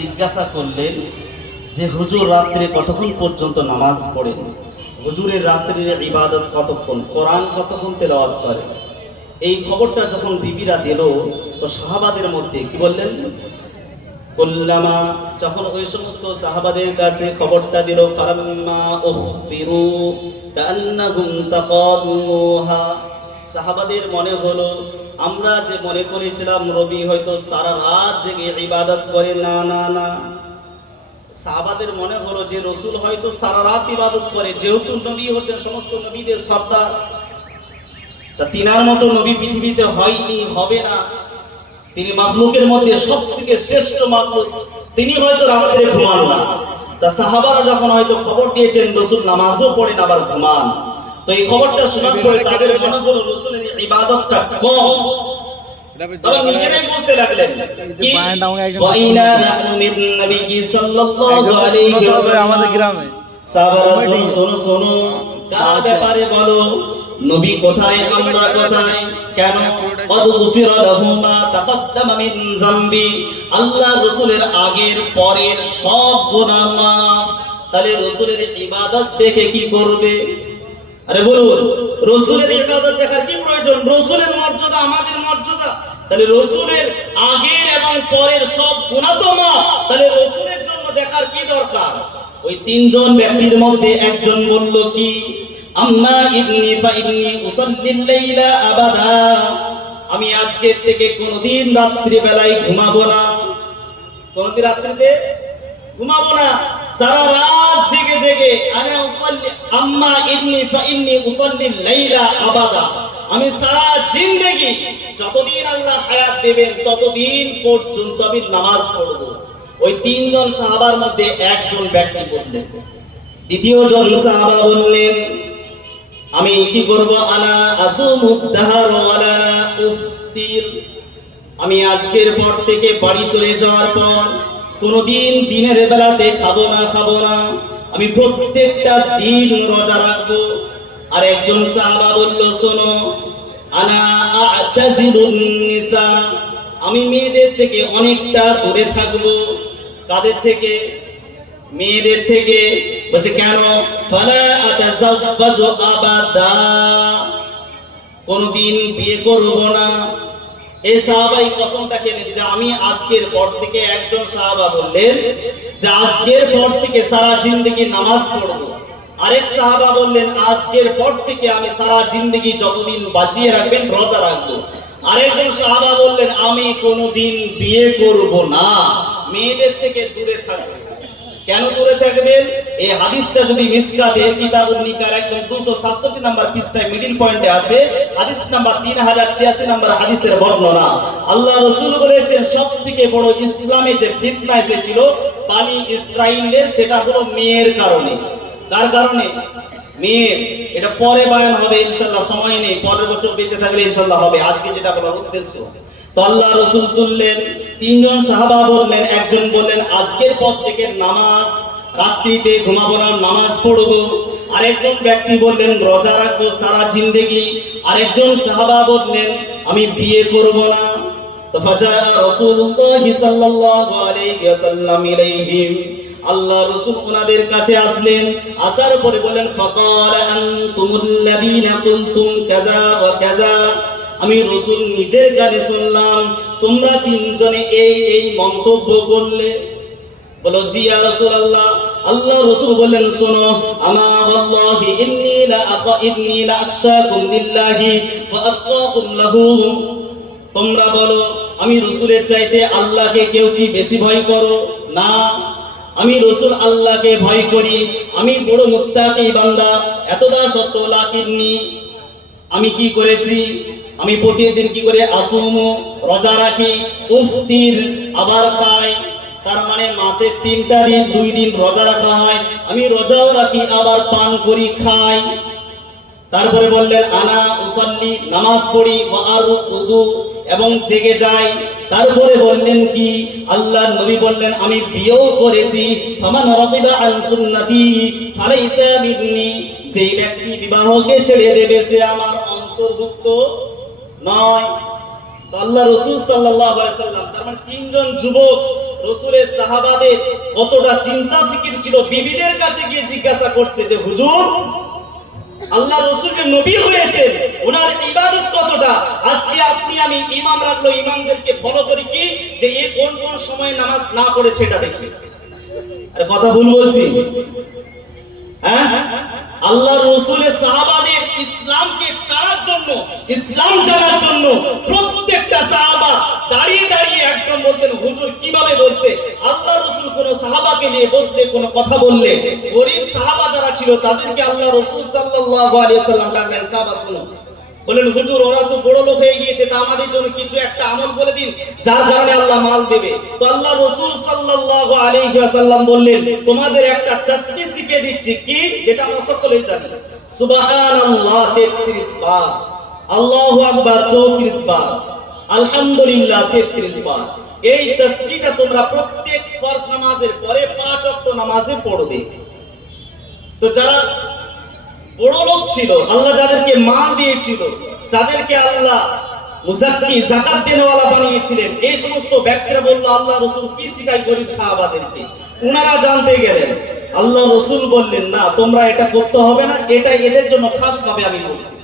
জিজ্ঞাসা করলেন যে হুজুর রাত্রে কতক্ষণ পর্যন্ত নামাজ পড়েন, হুজুরের রাত্রির ইবাদত কতক্ষণ, কোরআন কতক্ষণ তেলাওয়াত করে। এই খবরটা যখন বিবিরা দিল তো সাহাবাদের মধ্যে কি বললেন, কুল্লামা যখন ওই সমস্ত সাহাবাদের কাছে খবরটা দিল, ফারাম্মা উখবিরু কান্নাহুম তাকাদুহা, সাহাবাদের মনে হলো আমরা যে মনে করেছিলাম নবী হয়তো সারা রাত জেগে ইবাদত করে, না না না, সাহাবাদের মনে হলো যে রসুল হয়তো সারা রাত ইবাদত করে, যেহেতু নবী হচ্ছেন সমস্ত নবীদের সর্দার, তা তিনার মতো নবী পৃথিবীতে হয়নি, হবে না, তিনি মাখলুকের মধ্যে সবথেকে শ্রেষ্ঠ মাখলুক, তিনি হয়তো রাত্রে ঘুমান না। তা সাহাবারা যখন হয়তো খবর দিয়েছেন রসুল নামাজও পড়েন আবার ঘুমান, তো এই খবরটা শোনার পরে তাদের মনে হলো রসুলের ইবাদতটা কম। তবে নিজেরাই বলতে লাগলেন কি ওয়াইনা নাহনু মিন নবী সাল্লাল্লাহু আলাইহি ওয়াসাল্লাম, আমাদের গ্রামে সাহাবারা শোনো শোনো, কার ব্যাপারে বলো, নবী কোথায় আমরা কোথায়, কেন কদ গুফিরা লাহু মা তাকদ্দামা মিন যামবি, আল্লাহ রাসূলের আগের পরের সব গুনাহ মাফ। তাহলে রাসূলের ইবাদত দেখে কি করবে? আরে বলুন, রাসূলের ইবাদত দেখার কি প্রয়োজন? রাসূলের মর্যাদা আমাদের মর্যাদা, তাহলে রাসূলের আগের এবং পরের সব গুনাহ তো মাফ, তাহলে রাসূলের জন্য দেখার কি দরকার? ওই তিনজন ব্যক্তির মধ্যে একজন বলল কি, আম্মা ইবনি ফা ইবনি উসাল্লিল লাইলা আবাদা, আমি আজকের থেকে কোনদিন রাত্রি বেলায় ঘুমাবো না, কোনদিন রাত্রিতে ঘুমাবো না, সারা রাত জেগে জেগে আনা উসাল্লি, আম্মা ইবনি ফা ইবনি উসাল্লিল লাইলা আবাদা, আমি সারা জিন্দেগি যতদিন আল্লাহ হায়াত দেবেন ততদিন পর্যন্ত আমি নামাজ পড়ব। ওই তিনজন সাহাবার মধ্যে একজন ব্যক্তি বললেন, দ্বিতীয় জন সাহাবা বললেন আমি কি করব, আনা আসুমুদ দাহর ওয়ালা উফতির, আমি আজকের পর থেকে বাড়ি চলে যাওয়ার পর কোনদিন দিনের বেলাতে খাবো না, আমি প্রত্যেকটা দিন রোজা রাখবো। আর একজন সাহাবা বলল, শোনো, আনা আ'তাজিলুন নিসা, আমি মেয়েদের থেকে অনেকটা দূরে থাকবো। কাদের থেকে? মেয়েদের থেকে। বলছে কেন? ফালা আতাযাওয়াজু আবাদা, কোনদিন বিয়ে করব না। এই সাহাবাই কসমটা কেনেন যে আমি আজকের পর থেকে, একজন সাহাবা বললেন যে আজকের পর থেকে সারা জিন্দেগি নামাজ পড়ব। আরেক সাহাবা বললেন আজকের পর থেকে আমি সারা জিন্দেগি যতদিন বাঁচিয়ে রাখবেন রোজা রাখবো। আরেকজন সাহাবা বললেন আমি কোনোদিন বিয়ে করব না, মেয়েদের থেকে দূরে থাকবো। কেন দূরে থাকবেন? এই হাদিসটা যদি মিশকাতের কিতাবুন নিকার একদম 267 নম্বর পৃষ্ঠায় মিডল পয়েন্টে আছে, হাদিস নাম্বার 3086 নম্বর হাদিসের বর্ণনা। আল্লাহ রাসূল বলেছেন সবথেকে বড় ইসলামে যে ফিতনা এসেছিল বানি ইসরাইলদের, সেটা হলো মেয়ের কারণে। কার কারণে? মেয়ের। এটা পরে বয়ান হবে ইনশাআল্লাহ, সময় নেই, পরের বছর বেঁচে থাকলে ইনশাআল্লাহ হবে। আজকে যেটা বলার উদ্দেশ্য, তো আল্লাহ রাসূল শুনলেন তিনজন সাহাবা বললেন, একজন বললেন আজকের পর থেকে নামাজ রাত্রিতে ঘুমাবো না, নামাজ পড়বো। আরেকজন ব্যক্তি বললেন রোজা রাখবো সারা জিন্দেগি। আরেকজন সাহাবা বললেন আমি বিয়ে করব না। তো ফাজা রাসূলুল্লাহ সাল্লাল্লাহু আলাইহি ওয়াসাল্লাম ইলাইহিম, আল্লাহ রাসূল ওনাদের কাছে আসলেন, আসার পরে বলেন ফাকালা আনতুমুল্লাযীনা কুলতুম কাযা ওয়া কাযা, আমি রাসূল নিজের কানে শুনলাম তোমরা তিনজনে এই এই মন্তব্য করলে। বলো জি ইয়া রাসূলুল্লাহ। আল্লাহ রাসূল বললেন শোনো, আমা ওয়াল্লাহি ইন্নী লা আখশাকুম লিল্লাহি ওয়া আতকাকুম লাহু, তোমরা বলো আমি রাসূলের চাইতে আল্লাহকে কেউ কি বেশি ভয় করো? না, আমি রাসূল আল্লাহকে ভয় করি, আমি বড় মুত্তাকি বান্দা। এতদা সত্য লাকিন্নি, আমি কি করেছি? আমি প্রতিদিন কি করে আসুমু, রোজা রাখি, উফতির, আবার খাই। তার মানে মাসে 3টা দিন 2 দিন রোজা রাখা হয়, আমি রোজাও রাখি আবার পান করি, খাই। তারপরে বললেন আনা উসাল্লি, নামাজ পড়ি, ওয়া আরউদু, এবং জেগে যাই। তারপরে বললেন কি? আল্লাহর নবী বললেন আমি বিয়েও করেছি। ফামান রাদিবা আন সুন্নতি ফালাইসা মিন্নি, যে ব্যক্তি বিবাহকে ছেড়ে দেবে সে আমার অন্তর্ভুক্ত নয়। তো আল্লাহ রাসূল সাল্লাল্লাহু আলাইহি সাল্লাম, তার মানে তিনজন যুবক রসুলের সাহাবাদের কতটা চিন্তা ফিকির ছিল, বিবিদের কাছে গিয়ে জিজ্ঞাসা করছে যে হুজুর, আল্লাহ রসুলকে নবী হয়েছে, ওনার ইবাদত কতটা? আজকে আপনি আমি ইমাম রাখলো, ইমামদেরকে ফলো করি কি যে এ কোন কোন সময় নামাজ না পড়ে সেটা দেখি। আরে কথা ভুল বলছি? হ্যাঁ, আল্লাহ রসুলের সাহাবাদের ইসলামকে কারার জন্য, ইসলাম জানার জন্য প্রত্যেকটা সাহাবা দাঁড়িয়ে দাঁড়িয়ে একদম বলতেন হুজুর কিভাবে বলছে। আল্লাহ রসুল কোন সাহাবাকে নিয়ে বসলে কোনো কথা বললে গরিব সাহাবা যারা ছিল তাদেরকে আল্লাহ রসুল সাল্লাল্লাহু আলাইহি ওয়াসাল্লাম ডাকলেন, সাহাবা শুনো, বলেন হুজুর ওরা তো বড় লোক হয়ে গিয়েছে, তা আমাদের জন্য কিছু একটা আমল বলে দিন যার কারণে আল্লাহ মাল দেবে। তো আল্লাহ রাসূল সাল্লাল্লাহু আলাইহি ওয়াসাল্লাম বললেন তোমাদের একটা তাসবিহ শিখিয়ে দিচ্ছি, কি যেটা আমরা সকলেই জানি, সুবহানাল্লাহ 33 বার, আল্লাহু আকবার 34 বার, আলহামদুলিল্লাহ 33 বার। এই তাসবিহটা তোমরা প্রত্যেক ফরজ নামাজের পরে 5 ওয়াক্ত নামাজে পড়বে। তো যারা বড় লোক ছিল, আল্লাহ যাদেরকে মাল দিয়েছিল, যাদেরকে আল্লাহ মুজাক্কি যাকাত দেনওয়ালা বানিয়েছিলেন, এই সমস্ত ব্যক্তিরা বলল আল্লাহ রাসূল কি শিখায় গরিব সাহাবাদেরকে। ওনারা জানতে গেলেন, আল্লাহ রাসূল বললেন না তোমরা এটা করতে হবে না, এটা এদের জন্য খাস ভাবে আমি বলছি।